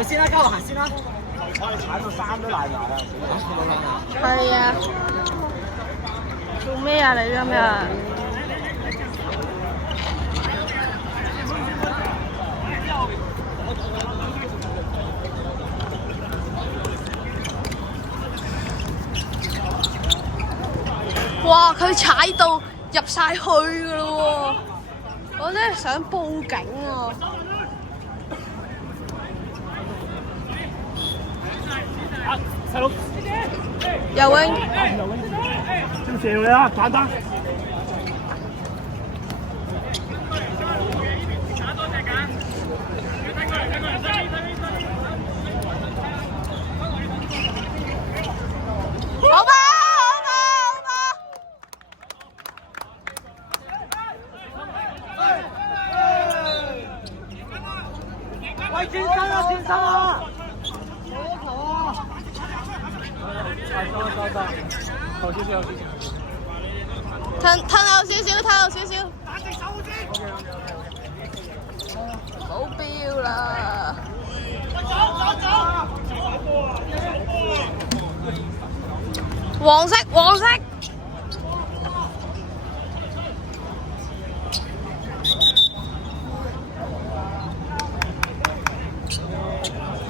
後先啦，交落行先啦。我哋踩到衫都爛埋啦。係啊。做咩啊？你今日？哇！佢踩到入晒去噶咯喎，我真係想報警啊！細佬，游泳，照射佢啦，簡單。好吧。喂，轉身啊，轉身啊！後少少，後少少。褪後少少，褪後少少。打直手先。冇標啦。黃色，黃色。